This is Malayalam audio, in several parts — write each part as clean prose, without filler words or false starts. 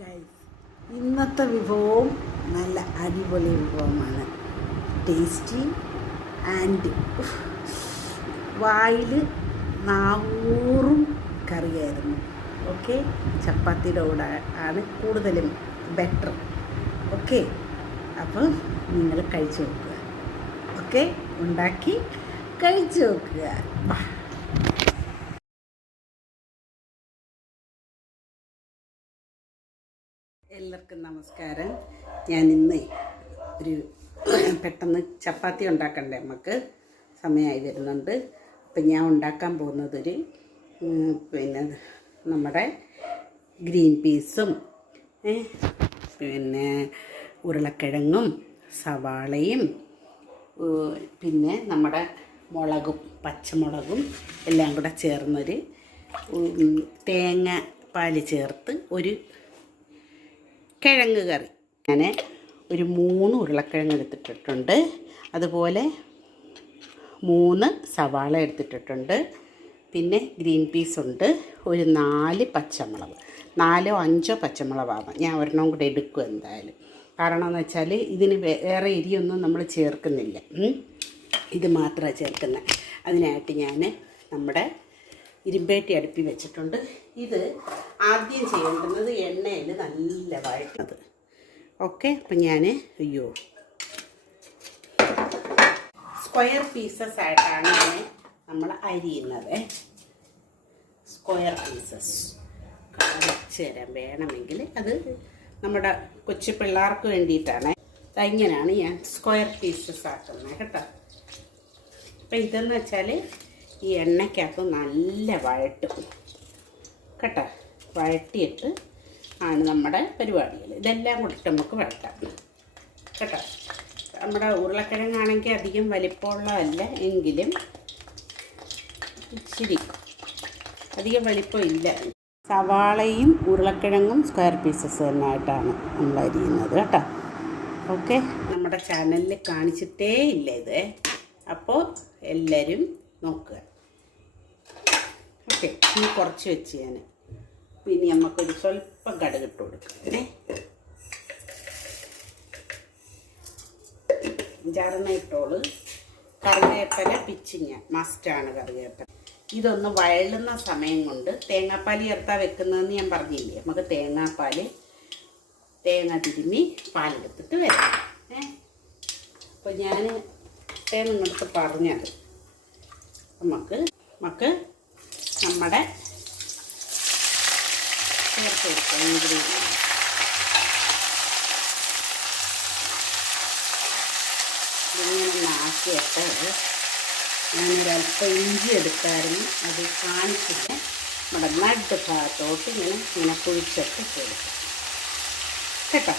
ഗൈസ്, ഇന്നത്തെ വിഭവവും നല്ല അടിപൊളി വിഭവമാണ്. ടേസ്റ്റി ആൻഡ് വായിൽ നാവൂറും കറിയായിരുന്നു. ഓക്കെ, ചപ്പാത്തിയുടെ കൂടെ ആണ് കൂടുതലും ബെറ്റർ. ഓക്കെ, അപ്പം നിങ്ങൾ കഴിച്ചു നോക്കുക. ഓക്കെ, ഉണ്ടാക്കി കഴിച്ചു നോക്കുക. എല്ലാവർക്കും നമസ്കാരം. ഞാൻ ഇന്ന് ഒരു പെട്ടെന്ന് ചപ്പാത്തി ഉണ്ടാക്കണ്ടേ, നമുക്ക് സമയമായി വരുന്നുണ്ട്. അപ്പം ഞാൻ ഉണ്ടാക്കാൻ പോകുന്നതൊരു പിന്നെ നമ്മുടെ ഗ്രീൻ പീസും പിന്നെ ഉരുളക്കിഴങ്ങും സവാളയും പിന്നെ നമ്മുടെ മുളകും പച്ചമുളകും എല്ലാം കൂടെ ചേർന്നൊരു തേങ്ങ പാൽ ചേർത്ത് ഒരു കിഴങ്ങ് കറി. ഞാൻ ഒരു 3 ഉരുളക്കിഴങ്ങ് എടുത്തിട്ടുണ്ട്. അതുപോലെ 3 സവാള എടുത്തിട്ടുണ്ട്. പിന്നെ ഗ്രീൻ പീസ് ഉണ്ട്. ഒരു 4 പച്ചമുളക്, 4 or 5 പച്ചമുളകാണ്. ഞാൻ ഒരെണ്ണം കൂടെ എടുക്കും എന്തായാലും. കാരണം എന്ന് വെച്ചാൽ ഇതിന് വേറെ എരിയൊന്നും നമ്മൾ ചേർക്കുന്നില്ല, ഇത് മാത്രമാണ് ചേർക്കുന്നത്. അതിനായിട്ട് ഞാൻ നമ്മുടെ ഇരുമ്പേട്ടി അടുപ്പി വെച്ചിട്ടുണ്ട്. ഇത് ആദ്യം ചെയ്യേണ്ടുന്നത് എണ്ണയിൽ നല്ല വഴറ്റുന്നത്. ഓക്കെ, അപ്പം ഞാൻ സ്ക്വയർ പീസസ് ആയിട്ടാണ് നമ്മൾ അരിയുന്നത്. സ്ക്വയർ പീസസ് കാണിച്ചു തരാൻ വേണമെങ്കിൽ, അത് നമ്മുടെ കൊച്ചു പിള്ളേർക്ക് വേണ്ടിയിട്ടാണ്. ഇങ്ങനെയാണ് ഞാൻ സ്ക്വയർ പീസസ് ആക്കുന്നത് കേട്ടോ. അപ്പം ഇതെന്ന് വെച്ചാൽ ഈ എണ്ണയ്ക്കകത്ത് നല്ല വഴട്ടും കേട്ടോ. വഴട്ടിയിട്ട് ആണ് നമ്മുടെ പരിപാടികൾ. ഇതെല്ലാം കൂടിയിട്ട് നമുക്ക് വഴട്ടാം കേട്ടോ. നമ്മുടെ ഉരുളക്കിഴങ്ങാണെങ്കിൽ അധികം വലിപ്പമുള്ളതല്ല എങ്കിലും ഇച്ചിരി അധികം വലിപ്പമില്ല. സവാളയും ഉരുളക്കിഴങ്ങും സ്ക്വയർ പീസസ് തന്നെയായിട്ടാണ് നമ്മൾ അരിയുന്നത് കേട്ടോ. ഓക്കെ, നമ്മുടെ ചാനലിൽ കാണിച്ചിട്ടേ ഇല്ല ഇത്. അപ്പോൾ എല്ലാവരും നോക്കുക. ഓക്കെ, ഇനി കുറച്ച് വെച്ച് ഞാൻ പിന്നെ നമുക്കൊരു സ്വല്പം കടുകിട്ട് കൊടുക്കണേ. 5-6 ഇട്ടോള്. കറിവേപ്പില പിച്ചിങ്ങ മസ്റ്റാണ് കറിവേപ്പില. ഇതൊന്ന് വഴലുന്ന സമയം കൊണ്ട് തേങ്ങാപ്പാൽ ചേർത്താൽ വെക്കുന്നതെന്ന് ഞാൻ പറഞ്ഞില്ലേ. നമുക്ക് തേങ്ങ തിരുമ്മി പാലെടുത്തിട്ട് വരാം. അപ്പോൾ ഞാൻ നിങ്ങളടുത്ത് പറഞ്ഞത് നമുക്ക് നമ്മുടെ ചേർത്ത് കൊടുക്കാം. ഇങ്ങനെ ആക്കിയിട്ട് ഞാനൊരല്പം ഇഞ്ചി എടുത്തായിരുന്നു, അത് കാണിച്ചിട്ട് നമ്മുടെ നട്ട് ഭാഗത്തോട്ട് ഇങ്ങനെ കുഴിച്ചിട്ട് കൊടുക്കും കേട്ടോ.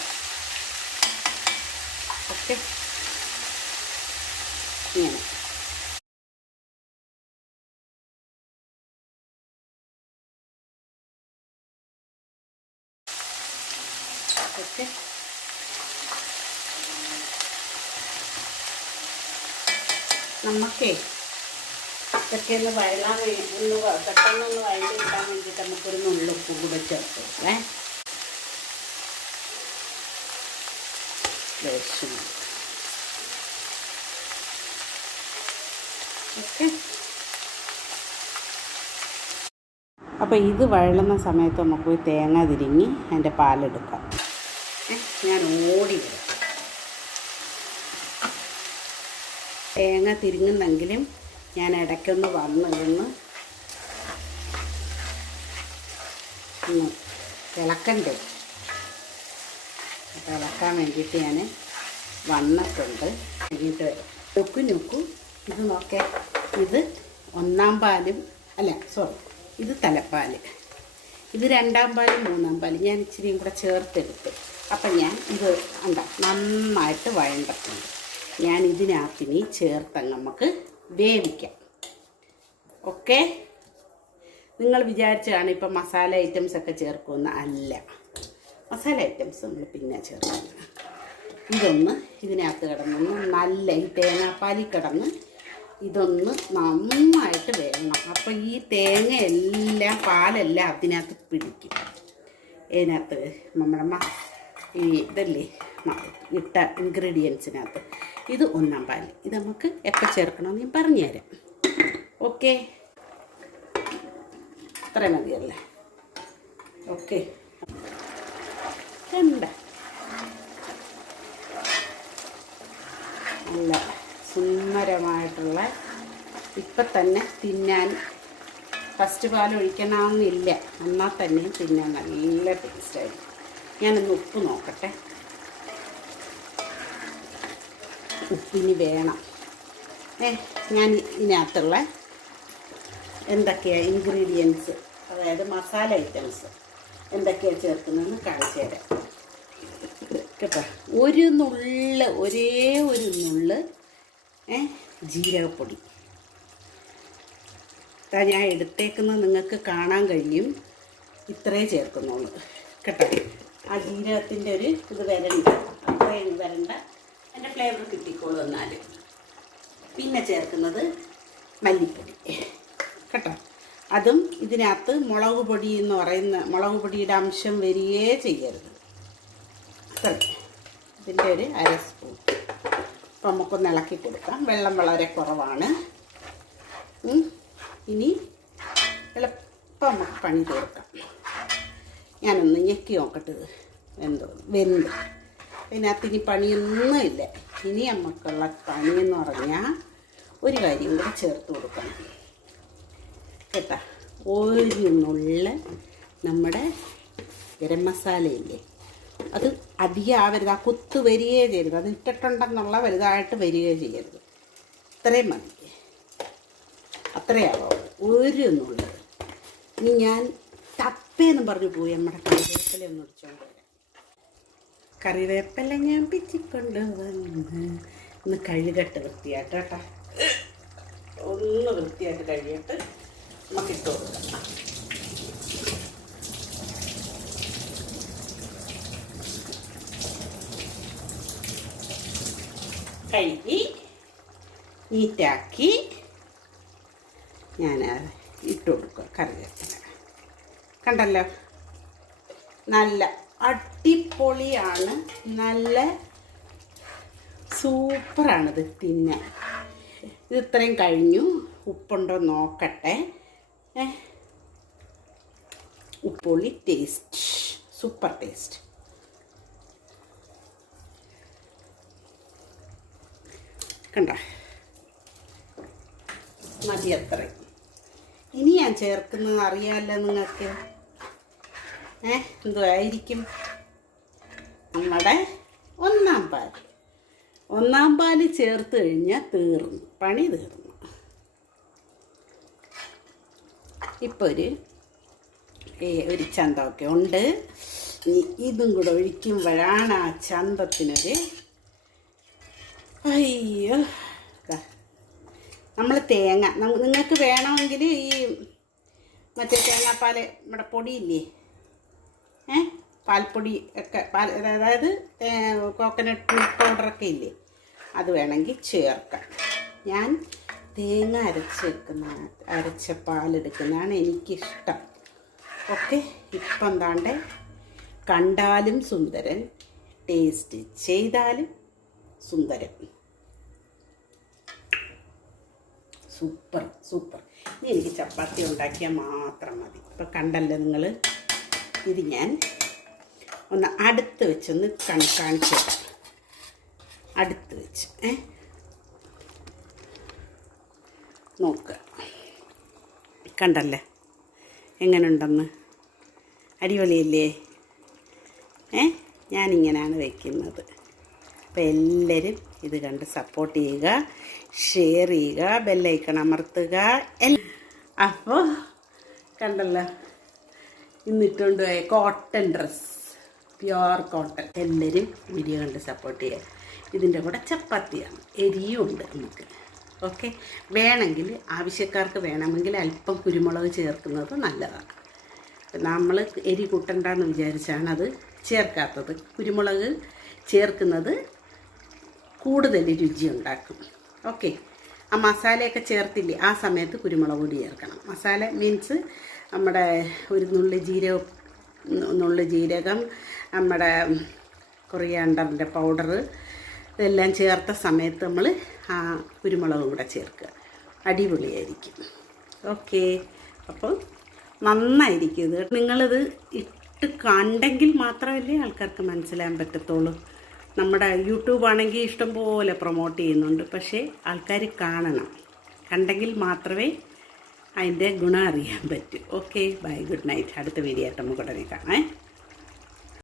ഓക്കെ, ഇങ്ങനെ ഓക്കെ. നമുക്കേ ഇതൊക്കെ ഒന്ന് വഴലാൻ പെട്ടെന്നൊന്ന് വഴണ്ടി കിട്ടാൻ വേണ്ടിയിട്ട് നമുക്കൊരു നുള്ളുപ്പും കൂടെ ചേർത്ത് കൊടുക്കേ. ഓക്കെ, അപ്പോൾ ഇത് വഴലുന്ന സമയത്ത് നമുക്ക് തേങ്ങ തിരിങ്ങി അതിൻ്റെ പാലെടുക്കാം. ഞാൻ ഓടി വരാം. തേങ്ങ തിരിങ്ങുന്നെങ്കിലും ഞാൻ ഇടയ്ക്കൊന്ന് വന്ന് ഇളക്കണ്ടേ. അപ്പോൾ ഇളക്കാൻ വേണ്ടിയിട്ട് ഞാൻ വന്നിട്ടുണ്ട്. കഴിഞ്ഞിട്ട് വരും. നോക്കൂ ഇത് നോക്കേ. ഇത് 1-ാം പാലും ഇത് തലപ്പാൽ, ഇത് 2-ാം പാലും 3-ാം പാലും ഞാൻ ഇച്ചിരിയും കൂടെ ചേർത്തെടുത്ത്. അപ്പം ഞാൻ ഇത് നന്നായിട്ട് വഴണ്ടിട്ടുണ്ട്. ഞാൻ ഇതിനകത്തിനി ചേർത്തങ്ങ് നമുക്ക് വേവിക്കാം. ഓക്കെ, നിങ്ങൾ വിചാരിച്ചാണ് ഇപ്പം മസാല ഐറ്റംസൊക്കെ ചേർക്കുമെന്ന്. അല്ല, മസാല ഐറ്റംസ് നമ്മൾ പിന്നെ ചേർക്കണം. ഇതൊന്ന് ഇതിനകത്ത് കിടന്നൊന്ന് നല്ല ഈ തേങ്ങാപ്പാലിൽ കിടന്ന് ഇതൊന്ന് നന്നായിട്ട് വേകണം. അപ്പോൾ ഈ തേങ്ങ എല്ലാം പാലെല്ലാം അതിനകത്ത് പിടിക്കും. ഇതിനകത്ത് നമ്മുടെ ഈ ഇതല്ലേ ഇട്ട ഇൻഗ്രീഡിയൻസിനകത്ത് ഇത് 1 പാൽ. ഇത് നമുക്ക് എപ്പോൾ ചേർക്കണമെന്ന് ഞാൻ പറഞ്ഞുതരാം. ഓക്കെ, അത്ര മതിയല്ലേ? ഓക്കെ, എന്താ നല്ല സുന്ദരമായിട്ടുള്ള ഇപ്പം തന്നെ തിന്നാൻ ഫസ്റ്റ് പാൽ ഒഴിക്കണമെന്നില്ല, എന്നാൽ തന്നെയും തിന്നാൻ നല്ല ടേസ്റ്റായിരിക്കും. ഞാനൊന്ന് ഉപ്പ് നോക്കട്ടെ. ഉപ്പിന് വേണം. ഞാൻ ഇതിനകത്തുള്ള എന്തൊക്കെയാണ് ഇൻഗ്രീഡിയൻസ്, അതായത് മസാല ഐറ്റംസ് എന്തൊക്കെയാണ് ചേർക്കുന്നതെന്ന് കാണിച്ചു തരാം കേട്ടോ. ഒരേ ഒരു നുള്ള് ജീരകപ്പൊടി ഞാൻ എടുത്തേക്കുന്നത് നിങ്ങൾക്ക് കാണാൻ കഴിയും. ഇത്രേ ചേർക്കുന്നുള്ളൂ കേട്ടോ. ആ ജീരകത്തിൻ്റെ ഒരു ഇത് വരണ്ട, അത്രയും വരണ്ട, എൻ്റെ ഫ്ലേവർ കിട്ടിക്കോളൂ. എന്നാൽ പിന്നെ ചേർക്കുന്നത് മല്ലിപ്പൊടി കേട്ടോ. അതും ഇതിനകത്ത് മുളക് പൊടി എന്ന് പറയുന്ന മുളക് പൊടിയുടെ അംശം വരികയേ ചെയ്യരുത്. ഇതിൻ്റെ ഒരു 1/2 സ്പൂൺ. അപ്പം നമുക്കൊന്ന് ഇളക്കി കൊടുക്കാം. വെള്ളം വളരെ കുറവാണ്. ഇനി എളുപ്പം നമുക്ക് പണി തീർക്കാം. ഞാനൊന്ന് ഞെക്കി നോക്കട്ടെ വെന്ത്. അതിനകത്ത് ഇനി പണിയൊന്നുമില്ല. ഇനി നമുക്കുള്ള പണിയെന്ന് പറഞ്ഞാൽ ഒരു കാര്യം കൂടെ ചേർത്ത് കൊടുക്കണം കേട്ടോ. ഒരു നുള്ള നമ്മുടെ ഗരം മസാലയില്ലേ, അത് അധികം ആവരുത്, ആ കുത്ത് വരികയേ ചെയ്യരുത്. അത് ഇട്ടിട്ടുണ്ടെന്നുള്ള വലുതായിട്ട് വരികയോ ചെയ്യരുത്. ഇത്രയും മതി, അത്രയാവോ ഒരു നുള്ളത്. ഇനി ഞാൻ തപ്പേന്ന് പറഞ്ഞു പോയി നമ്മുടെ കറിവേപ്പില ഒന്ന് ഒടിച്ചുകൊണ്ട് വരാം. കറിവേപ്പില ഞാൻ പിച്ചിക്കൊണ്ട് ഒന്ന് കഴുകട്ട് വൃത്തിയായിട്ട് കേട്ടോ. ഒന്ന് വൃത്തിയായിട്ട് കഴുകിയിട്ട് നമുക്കിട്ട് കൊടുക്കാം. കഴുകി നീറ്റാക്കി ഞാൻ ഇട്ട് കൊടുക്കുക കറിവേപ്പില. കണ്ടല്ലോ, നല്ല അടിപൊളിയാണ്, നല്ല സൂപ്പറാണിത് തിന്നാൻ. ഇത് ഇത്രയും കഴിഞ്ഞു. ഉപ്പുണ്ടോ നോക്കട്ടെ. ഉപ്പൊളി ടേസ്റ്റ്, സൂപ്പർ ടേസ്റ്റ്. കണ്ട, മതി അത്രയും. ഇനി ഞാൻ ചേർക്കുന്നത് അറിയാമല്ലോ നിങ്ങൾക്ക്. എന്തുവായിരിക്കും? നമ്മുടെ 1 പാൽ. 1 പാൽ ചേർത്ത് കഴിഞ്ഞാൽ തീർന്നു, പണി തീർന്നു. ഇപ്പോൾ ഒരു ചന്തമൊക്കെ ഉണ്ട്. ഇതും കൂടെ ഒഴിക്കുമ്പോഴാണ് ആ ചന്തത്തിനൊരു അയ്യോ. നമ്മൾ തേങ്ങ നിങ്ങൾക്ക് വേണമെങ്കിൽ ഈ മറ്റേ തേങ്ങാപ്പാൽ നമ്മുടെ പൊടിയില്ലേ, പാൽപ്പൊടി ഒക്കെ അതായത് കോക്കനട്ട് മിൽക്ക് പൗഡറൊക്കെ ഇല്ലേ, അത് വേണമെങ്കിൽ ചേർക്കാം. ഞാൻ തേങ്ങ അരച്ച പാലെടുക്കുന്നതാണ് എനിക്കിഷ്ടം. ഓക്കെ, ഇപ്പം എന്താണ്ട് കണ്ടാലും സുന്ദരൻ, ടേസ്റ്റ് ചെയ്താലും സുന്ദരൻ. Super super. ഇനി എനിക്ക് ചപ്പാത്തി ഉണ്ടാക്കിയാൽ മാത്രം മതി. ഇപ്പം കണ്ടല്ലോ നിങ്ങൾ. ഇത് ഞാൻ ഒന്ന് അടുത്ത് വെച്ചൊന്ന് കാണിച്ചു തരാം. അടുത്ത് വെച്ച് നോക്കുക. കണ്ടല്ലേ എങ്ങനെയുണ്ടെന്ന്? അടിപൊളിയല്ലേ? ഞാനിങ്ങനെയാണ് വയ്ക്കുന്നത്. അപ്പോൾ എല്ലാവരും ഇത് കണ്ട് സപ്പോർട്ട് ചെയ്യുക, ഷെയർ ചെയ്യുക, ബെല്ലൈക്കൺ അമർത്തുക. അപ്പോൾ കണ്ടല്ലോ, ഇന്നിട്ടുകൊണ്ട് പോയ കോട്ടൺ ഡ്രസ്സ്, പ്യുവർ കോട്ടൺ. എല്ലാവരും വീഡിയോ കണ്ട് സപ്പോർട്ട് ചെയ്യുക. ഇതിൻ്റെ കൂടെ ചപ്പാത്തിയാണ്, എരിയും ഉണ്ട് നമുക്ക്. ഓക്കെ, വേണമെങ്കിൽ ആവശ്യക്കാർക്ക് വേണമെങ്കിൽ അല്പം കുരുമുളക് ചേർക്കുന്നത് നല്ലതാണ്. നമ്മൾ എരി കൂട്ടണ്ടെന്ന് വിചാരിച്ചാണ് അത് ചേർക്കാത്തത്. കുരുമുളക് ചേർക്കുന്നത് കൂടുതൽ രുചി ഉണ്ടാക്കും. ഓക്കെ, ആ മസാലയൊക്കെ ചേർത്തില്ലേ, ആ സമയത്ത് കുരുമുളക് പൊടി ചേർക്കണം. മസാല മീൻസ് നമ്മുടെ ഒരു നുള്ളി നുള്ളു ജീരകം, നമ്മുടെ കൊറിയാണ്ടറിൻ്റെ പൗഡർ ഇതെല്ലാം ചേർത്ത സമയത്ത് നമ്മൾ ആ കുരുമുളകും കൂടെ ചേർക്കുക. അടിപൊളിയായിരിക്കും. ഓക്കെ, അപ്പോൾ നന്നായിരിക്കും ഇത്. നിങ്ങളിത് ഇട്ട് കണ്ടെങ്കിൽ മാത്രമല്ലേ ആൾക്കാർക്ക് മനസ്സിലാൻ പറ്റത്തുള്ളൂ. നമ്മുടെ യൂട്യൂബാണെങ്കിൽ ഇഷ്ടംപോലെ പ്രൊമോട്ട് ചെയ്യുന്നുണ്ട്, പക്ഷേ ആൾക്കാർ കാണണം, കണ്ടെങ്കിൽ മാത്രമേ അതിൻ്റെ ഗുണം അറിയാൻ പറ്റൂ. Okay, bye, good night. അടുത്ത വീഡിയോ ആയിട്ട് നമുക്ക് ഉടനെ കാണാം.